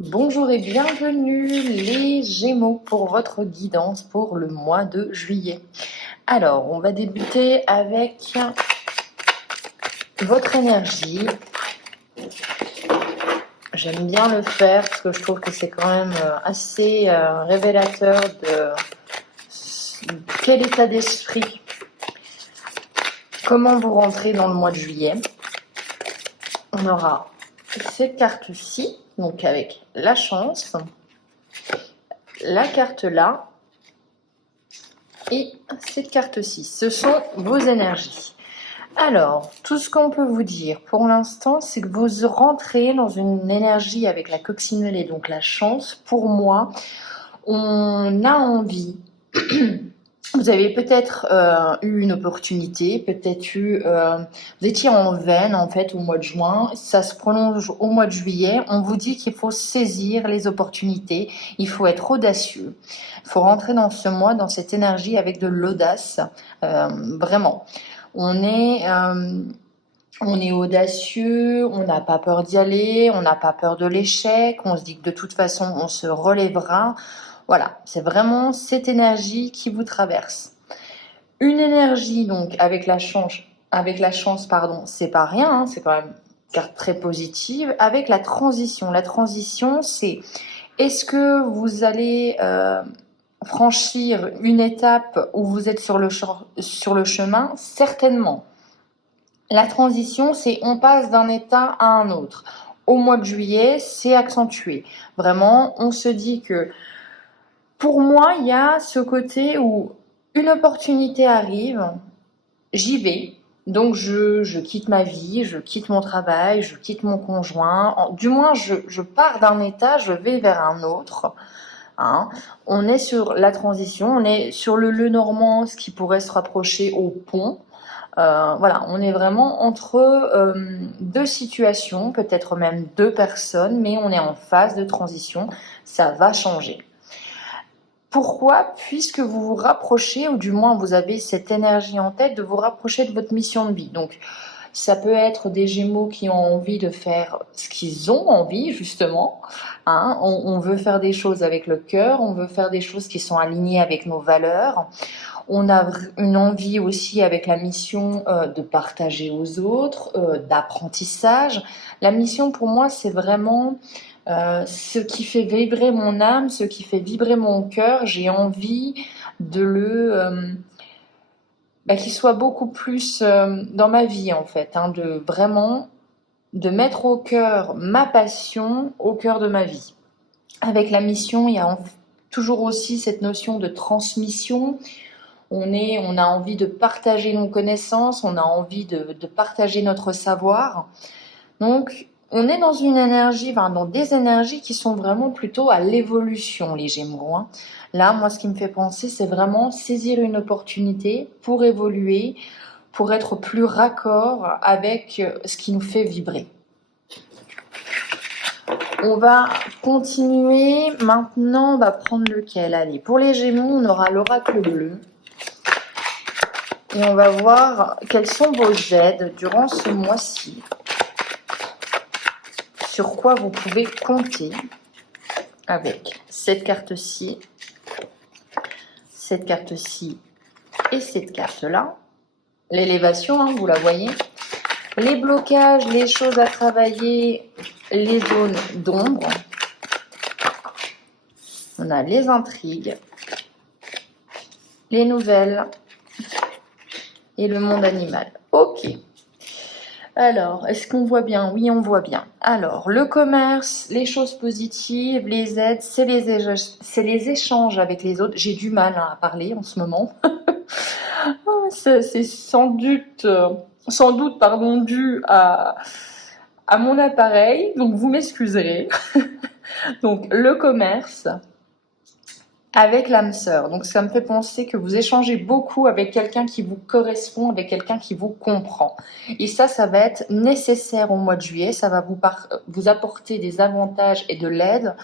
Bonjour et bienvenue les Gémeaux pour votre guidance pour le mois de juillet. Alors, on va débuter avec votre énergie. J'aime bien le faire parce que je trouve que c'est quand même assez révélateur de quel état d'esprit, comment vous rentrez dans le mois de juillet. On aura cette carte-ci, donc avec la chance, la carte là, et cette carte-ci. Ce sont vos énergies. Alors, tout ce qu'on peut vous dire pour l'instant, c'est que vous rentrez dans une énergie avec la coccinelle et donc la chance. Pour moi, on a envie. Vous avez peut-être eu une opportunité, peut-être vous étiez en veine en fait au mois de juin, ça se prolonge au mois de juillet. On vous dit qu'il faut saisir les opportunités, il faut être audacieux, il faut rentrer dans ce mois, dans cette énergie avec de l'audace, vraiment. On est audacieux, on n'a pas peur d'y aller, on n'a pas peur de l'échec, on se dit que de toute façon on se relèvera. Voilà, c'est vraiment cette énergie qui vous traverse. Une énergie donc avec la chance, pardon, c'est pas rien, hein, c'est quand même une carte très positive. Avec la transition c'est est-ce que vous allez franchir une étape où vous êtes sur le chemin? Certainement. La transition, c'est on passe d'un état à un autre. Au mois de juillet, c'est accentué. Vraiment, on se dit que pour moi, il y a ce côté où une opportunité arrive, j'y vais. Donc je quitte ma vie, je quitte mon travail, je quitte mon conjoint. Du moins, je pars d'un état, je vais vers un autre. Hein. On est sur la transition, on est sur le normand, ce qui pourrait se rapprocher au pont. Voilà, on est vraiment entre deux situations, peut-être même deux personnes, mais on est en phase de transition, ça va changer. Pourquoi? Puisque vous vous rapprochez, ou du moins vous avez cette énergie en tête de vous rapprocher de votre mission de vie. Donc, ça peut être des Gémeaux qui ont envie de faire ce qu'ils ont envie, justement. Hein. On veut faire des choses avec le cœur, on veut faire des choses qui sont alignées avec nos valeurs. On a une envie aussi avec la mission de partager aux autres, d'apprentissage. La mission pour moi, c'est vraiment ce qui fait vibrer mon âme, ce qui fait vibrer mon cœur. J'ai envie de qu'il soit beaucoup plus dans ma vie en fait, hein, de vraiment de mettre au cœur ma passion, au cœur de ma vie. Avec la mission, il y a toujours aussi cette notion de transmission. On a envie de partager nos connaissances, on a envie de partager notre savoir. Donc, on est dans une énergie, dans des énergies qui sont vraiment plutôt à l'évolution, les Gémeaux. Hein. Là, moi, ce qui me fait penser, c'est vraiment saisir une opportunité pour évoluer, pour être plus raccord avec ce qui nous fait vibrer. On va continuer. Maintenant, on va prendre lequel? Allez, pour les Gémeaux, on aura l'oracle bleu. Et on va voir quelles sont vos aides durant ce mois-ci. Sur quoi vous pouvez compter avec cette carte-ci et cette carte-là. L'élévation, hein, vous la voyez. Les blocages, les choses à travailler, les zones d'ombre. On a les intrigues, les nouvelles et le monde animal. Ok. Alors, est-ce qu'on voit bien? Oui, on voit bien. Alors, le commerce, les choses positives, les aides, c'est les échanges avec les autres. J'ai du mal à parler en ce moment. C'est sans doute dû à mon appareil, donc vous m'excuserez. Donc, le commerce avec l'âme sœur. Donc, ça me fait penser que vous échangez beaucoup avec quelqu'un qui vous correspond, avec quelqu'un qui vous comprend. Et ça va être nécessaire au mois de juillet. Ça va vous apporter des avantages et de l'aide.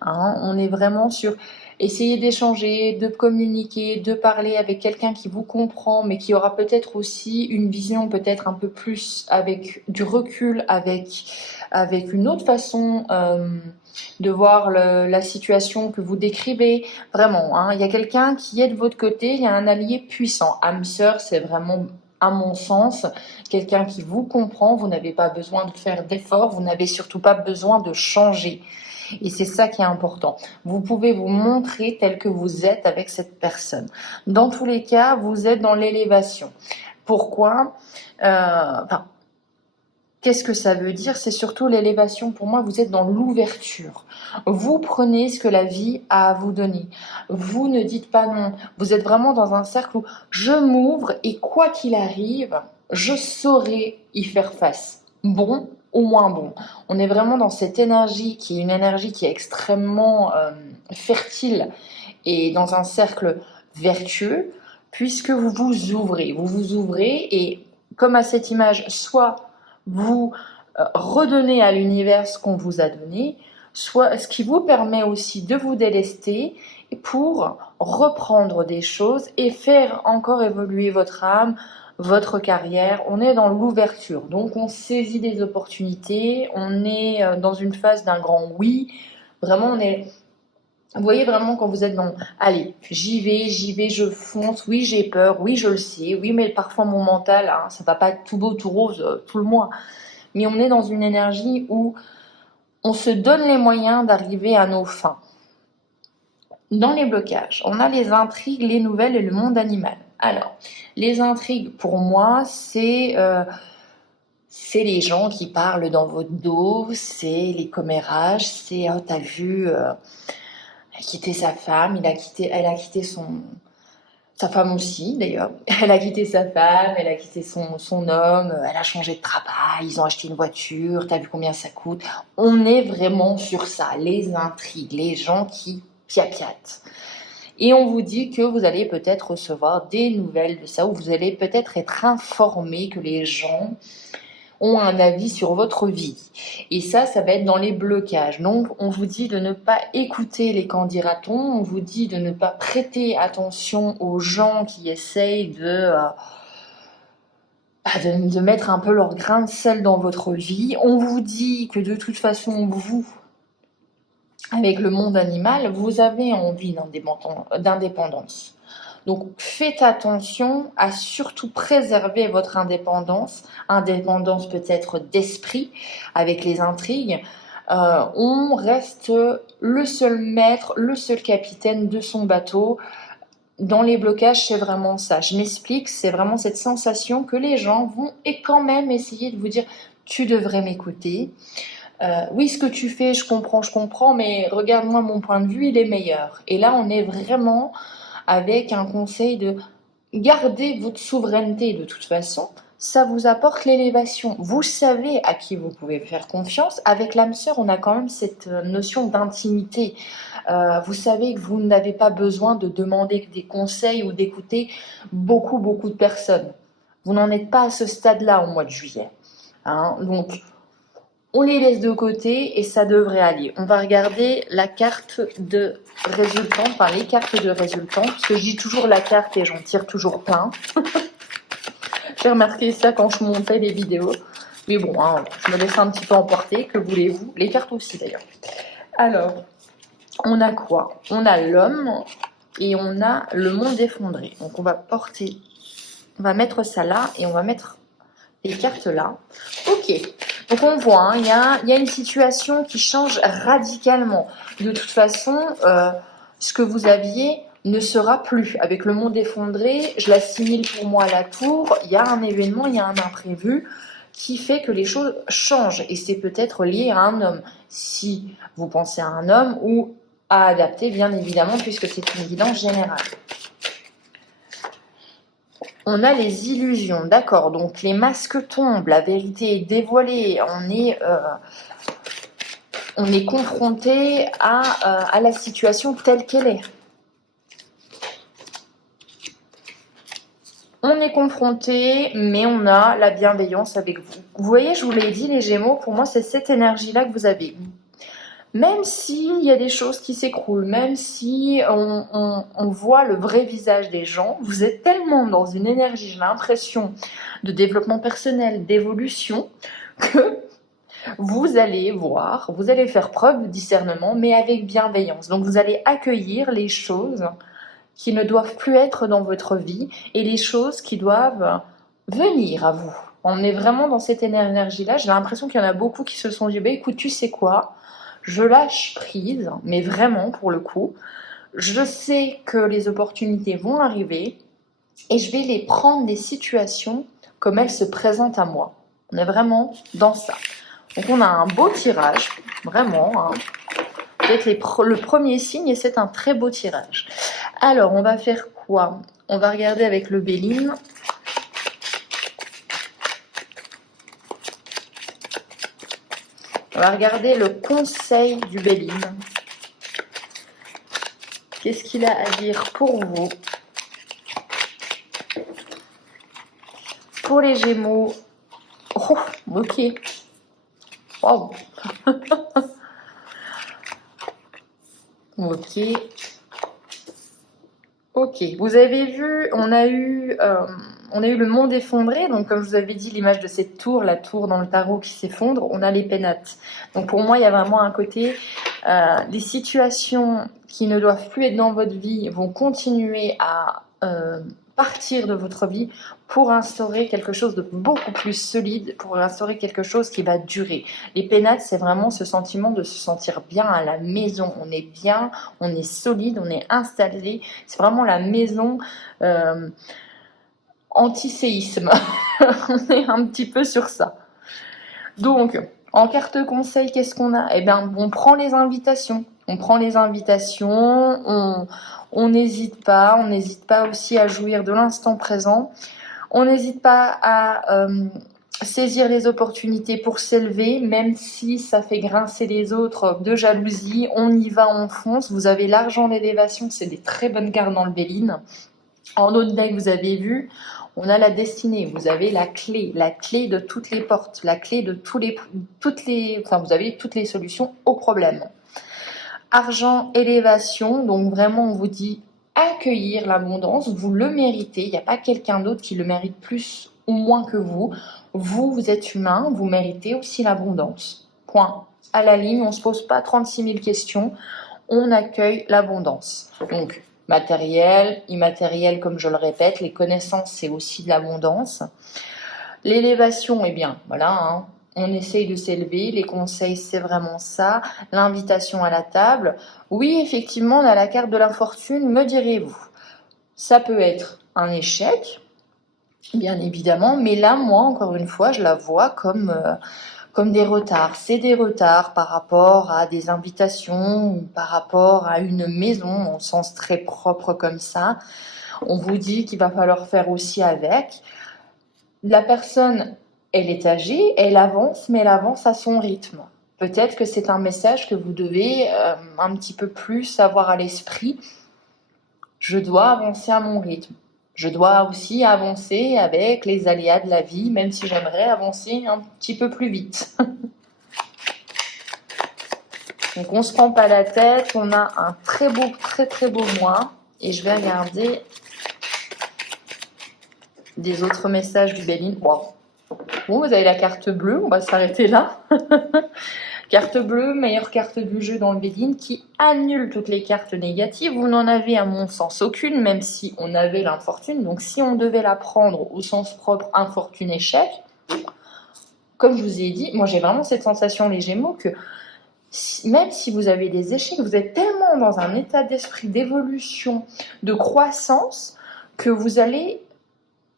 Hein, on est vraiment sur Essayez d'échanger, de communiquer, de parler avec quelqu'un qui vous comprend, mais qui aura peut-être aussi une vision peut-être un peu plus avec du recul, avec une autre façon de voir la situation que vous décrivez. Vraiment, hein, il y a quelqu'un qui est de votre côté, il y a un allié puissant. Âme sœur, c'est vraiment, à mon sens, quelqu'un qui vous comprend. Vous n'avez pas besoin de faire d'efforts, vous n'avez surtout pas besoin de changer. Et c'est ça qui est important. Vous pouvez vous montrer tel que vous êtes avec cette personne. Dans tous les cas, vous êtes dans l'élévation. Pourquoi Qu'est-ce que ça veut dire? C'est surtout l'élévation. Pour moi, vous êtes dans l'ouverture. Vous prenez ce que la vie a à vous donner. Vous ne dites pas non. Vous êtes vraiment dans un cercle où je m'ouvre et quoi qu'il arrive, je saurai y faire face. Bon ou moins bon. On est vraiment dans cette énergie qui est une énergie qui est extrêmement fertile et dans un cercle vertueux puisque vous vous ouvrez. Vous vous ouvrez et comme à cette image, soit vous redonnez à l'univers ce qu'on vous a donné, soit ce qui vous permet aussi de vous délester pour reprendre des choses et faire encore évoluer votre âme, votre carrière. On est dans l'ouverture, donc on saisit des opportunités, on est dans une phase d'un grand oui. Vraiment, on est... Vous voyez vraiment quand vous êtes dans « allez, j'y vais, je fonce, oui j'ai peur, oui je le sais, oui mais parfois mon mental, hein, ça va pas être tout beau, tout rose tout le mois ». Mais on est dans une énergie où on se donne les moyens d'arriver à nos fins. Dans les blocages, on a les intrigues, les nouvelles et le monde animal. Alors, les intrigues, pour moi, c'est les gens qui parlent dans votre dos, c'est les commérages, c'est « oh, t'as vu, elle a quitté sa femme, elle a quitté sa femme aussi, d'ailleurs. Elle a quitté sa femme, elle a quitté son homme, elle a changé de travail, ils ont acheté une voiture, t'as vu combien ça coûte ?» On est vraiment sur ça, les intrigues, les gens qui piapiatent. Et on vous dit que vous allez peut-être recevoir des nouvelles de ça, ou vous allez peut-être être informé que les gens ont un avis sur votre vie. Et ça va être dans les blocages. Donc, on vous dit de ne pas écouter les qu'en dira-t-on, on vous dit de ne pas prêter attention aux gens qui essayent de mettre un peu leur grain de sel dans votre vie. On vous dit que de toute façon, vous, avec le monde animal, vous avez envie d'indépendance. Donc, faites attention à surtout préserver votre indépendance peut-être d'esprit avec les intrigues. On reste le seul maître, le seul capitaine de son bateau. Dans les blocages, c'est vraiment ça. Je m'explique, c'est vraiment cette sensation que les gens vont et quand même essayer de vous dire « tu devrais m'écouter ». Oui, ce que tu fais, je comprends, mais regarde-moi, mon point de vue, il est meilleur. Et là, on est vraiment avec un conseil de garder votre souveraineté de toute façon. Ça vous apporte l'élévation. Vous savez à qui vous pouvez faire confiance. Avec l'âme sœur, on a quand même cette notion d'intimité. Vous savez que vous n'avez pas besoin de demander des conseils ou d'écouter beaucoup de personnes. Vous n'en êtes pas à ce stade-là au mois de juillet. Hein, donc, on les laisse de côté et ça devrait aller. On va regarder la carte de résultante, enfin les cartes de résultante, parce que je dis toujours la carte et j'en tire toujours plein. J'ai remarqué ça quand je montais les vidéos. Mais bon, hein, je me laisse un petit peu emporter, que voulez-vous? Les cartes aussi d'ailleurs. Alors, on a quoi? On a l'homme et on a le monde effondré. Donc on va mettre ça là et on va mettre les cartes là. Ok. Donc on voit, hein, il y a une situation qui change radicalement. De toute façon, ce que vous aviez ne sera plus. Avec le monde effondré, je l'assimile pour moi à la tour. Il y a un événement, il y a un imprévu qui fait que les choses changent. Et c'est peut-être lié à un homme. Si vous pensez à un homme ou à adapter, bien évidemment, puisque c'est une évidence générale. On a les illusions, d'accord, donc les masques tombent, la vérité est dévoilée, on est confronté à la situation telle qu'elle est. On est confronté, mais on a la bienveillance avec vous. Vous voyez, je vous l'ai dit, les Gémeaux, pour moi, c'est cette énergie-là que vous avez. Même s'il y a des choses qui s'écroulent, même si on voit le vrai visage des gens, vous êtes tellement dans une énergie, j'ai l'impression, de développement personnel, d'évolution, que vous allez voir, vous allez faire preuve de discernement, mais avec bienveillance. Donc vous allez accueillir les choses qui ne doivent plus être dans votre vie et les choses qui doivent venir à vous. On est vraiment dans cette énergie-là. J'ai l'impression qu'il y en a beaucoup qui se sont dit, bah, écoute, tu sais quoi, je lâche prise, mais vraiment pour le coup. Je sais que les opportunités vont arriver et je vais les prendre des situations comme elles se présentent à moi. On est vraiment dans ça. Donc on a un beau tirage, vraiment, hein. Peut-être le premier signe et c'est un très beau tirage. Alors on va faire quoi? On va regarder avec le Béline. On va regarder le conseil du Béline. Qu'est-ce qu'il a à dire pour vous? Pour les Gémeaux. Oh, ok. Wow. Ok. Ok. Vous avez vu, on a eu le monde effondré. Donc, comme je vous avais dit, l'image de cette tour, la tour dans le tarot qui s'effondre, on a les pénates. Donc, pour moi, il y a vraiment un côté, les situations qui ne doivent plus être dans votre vie vont continuer à partir de votre vie pour instaurer quelque chose de beaucoup plus solide, pour instaurer quelque chose qui va durer. Les pénates, c'est vraiment ce sentiment de se sentir bien à la maison. On est bien, on est solide, on est installé. C'est vraiment la maison anti-séisme. On est un petit peu sur ça. Donc, en carte conseil, qu'est-ce qu'on a? Eh bien, on prend les invitations. On prend les invitations, on n'hésite pas aussi à jouir de l'instant présent. On n'hésite pas à saisir les opportunités pour s'élever, même si ça fait grincer les autres de jalousie. On y va, on fonce. Vous avez l'argent, l'élévation, c'est des très bonnes cartes dans le Béline. En autre deck, vous avez vu, on a la destinée, vous avez la clé de toutes les portes, la clé de vous avez toutes les solutions aux problèmes. Argent, élévation, donc vraiment on vous dit accueillir l'abondance, vous le méritez, il n'y a pas quelqu'un d'autre qui le mérite plus ou moins que vous. Vous êtes humain, vous méritez aussi l'abondance. Point. À la ligne, on ne se pose pas 36 000 questions, on accueille l'abondance. Donc, matériel, immatériel, comme je le répète, les connaissances, c'est aussi de l'abondance. L'élévation, eh bien, voilà, hein, on essaye de s'élever, les conseils, c'est vraiment ça. L'invitation à la table, oui, effectivement, on a la carte de l'infortune, me direz-vous. Ça peut être un échec, bien évidemment, mais là, moi, encore une fois, je la vois comme des retards. C'est des retards par rapport à des invitations ou par rapport à une maison, au sens très propre comme ça. On vous dit qu'il va falloir faire aussi avec. La personne, elle est âgée, elle avance, mais elle avance à son rythme. Peut-être que c'est un message que vous devez un petit peu plus avoir à l'esprit. Je dois avancer à mon rythme. Je dois aussi avancer avec les aléas de la vie, même si j'aimerais avancer un petit peu plus vite. Donc on ne se prend pas la tête, on a un très beau mois. Et je vais regarder des autres messages du Béline. Wow. Bon, vous avez la carte bleue, on va s'arrêter là. Carte bleue, meilleure carte du jeu dans le Béline, qui annule toutes les cartes négatives. Vous n'en avez à mon sens aucune, même si on avait l'infortune. Donc si on devait la prendre au sens propre, infortune, échec, comme je vous ai dit, moi j'ai vraiment cette sensation, les Gémeaux, que même si vous avez des échecs, vous êtes tellement dans un état d'esprit d'évolution, de croissance, que vous allez,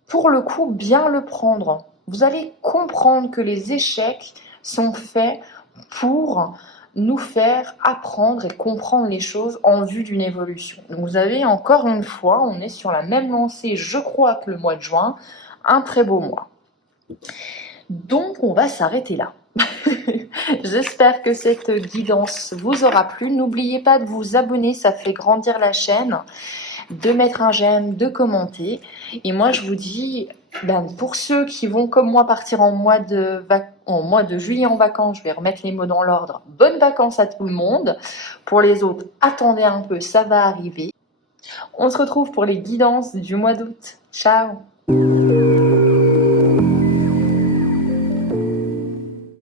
pour le coup, bien le prendre. Vous allez comprendre que les échecs sont faits pour nous faire apprendre et comprendre les choses en vue d'une évolution. Donc vous avez encore une fois, on est sur la même lancée, je crois, que le mois de juin, un très beau mois. Donc on va s'arrêter là. J'espère que cette guidance vous aura plu. N'oubliez pas de vous abonner, ça fait grandir la chaîne, de mettre un j'aime, de commenter. Et moi je vous dis Ben, pour ceux qui vont comme moi partir en mois de juillet en vacances, je vais remettre les mots dans l'ordre. Bonnes vacances à tout le monde. Pour les autres, attendez un peu, ça va arriver. On se retrouve pour les guidances du mois d'août. Ciao!